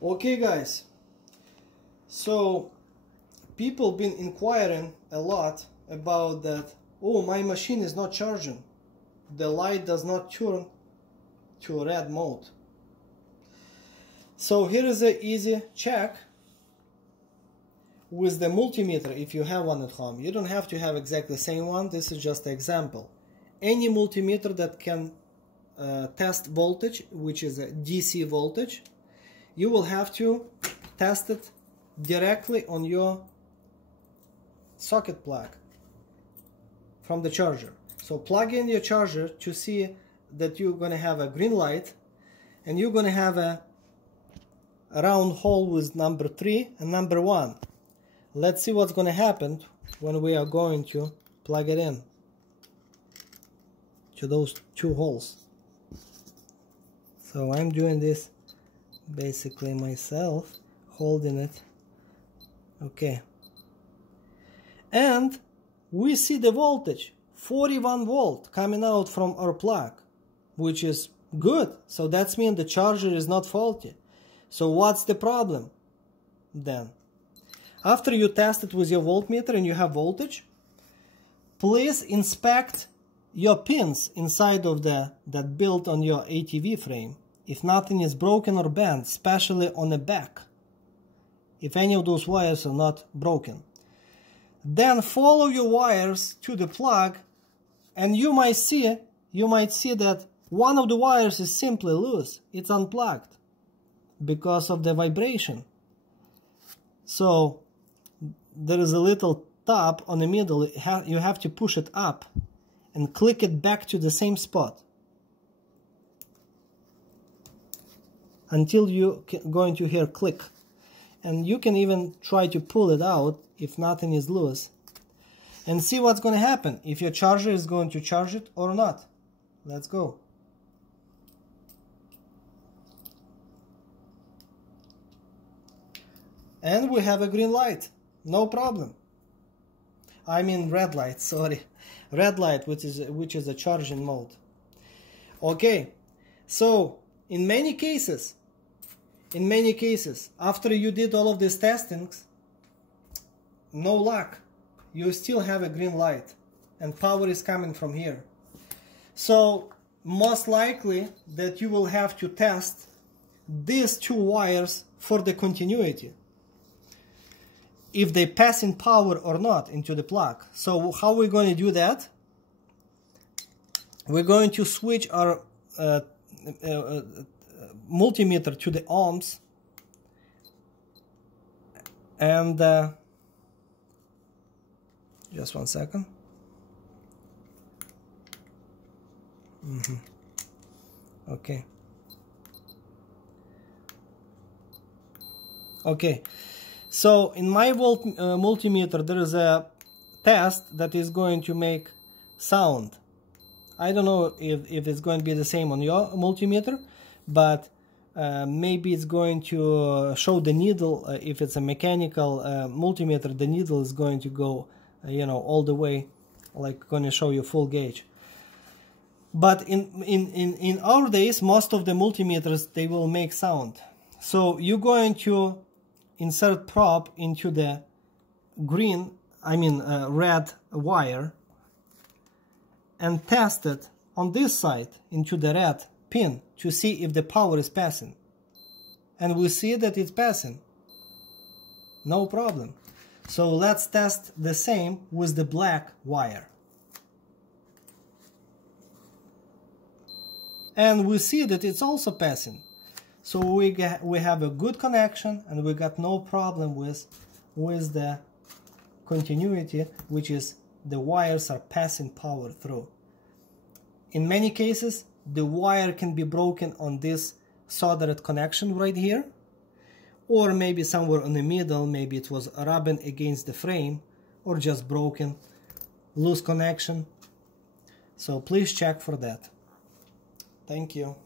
Okay guys, so people been inquiring a lot about that. Oh, my machine is not charging, the light does not turn to red mode. So here is an easy check with the multimeter. If you have one at home, you don't have to have exactly the same one, this is just an example. Any multimeter that can test voltage, which is a DC voltage, you will have to test it directly on your socket plug from the charger. So plug in your charger to see that you're going to have a green light, and you're going to have a round hole with number 3 and number 1. Let's see what's going to happen when we are going to plug it in to those two holes. So I'm doing this basically myself, holding it. Okay, and we see the voltage 41 volt coming out from our plug, which is good. So that means the charger is not faulty. So what's the problem then? After you test it with your voltmeter and you have voltage, please inspect your pins inside of that built on your ATV frame. If nothing is broken or bent, especially on the back, if any of those wires are not broken, then follow your wires to the plug, and you might see that one of the wires is simply loose. It's unplugged because of the vibration. So there is a little tab on the middle. You have to push it up and click it back to the same spot until you're going to hear click. And you can even try to pull it out if nothing is loose, and see what's going to happen, if your charger is going to charge it or not. Let's go. And we have a green light, no problem. I mean red light, sorry. Red light, which is a charging mode. Okay, so in many cases, after you did all of these testings, no luck, you still have a green light and power is coming from here. So most likely that you will have to test these two wires for the continuity, if they pass in power or not into the plug. So how we're going to do that? We're going to switch our multimeter to the ohms, and just one second. Okay. Okay, so in my multimeter there is a test that is going to make sound. I don't know if it's going to be the same on your multimeter, but maybe it's going to show the needle. If it's a mechanical multimeter, the needle is going to go, all the way, like going to show you full gauge. But in our days, most of the multimeters, they will make sound. So you're going to insert probe into the red wire and test it on this side into the red pin to see if the power is passing. And we see that it's passing. No problem. So let's test the same with the black wire. And we see that it's also passing. So we have a good connection, and we got no problem with the continuity, which is the wires are passing power through. In many cases, the wire can be broken on this soldered connection right here, or maybe somewhere in the middle, maybe it was rubbing against the frame, or just broken, loose connection. So please check for that. Thank you.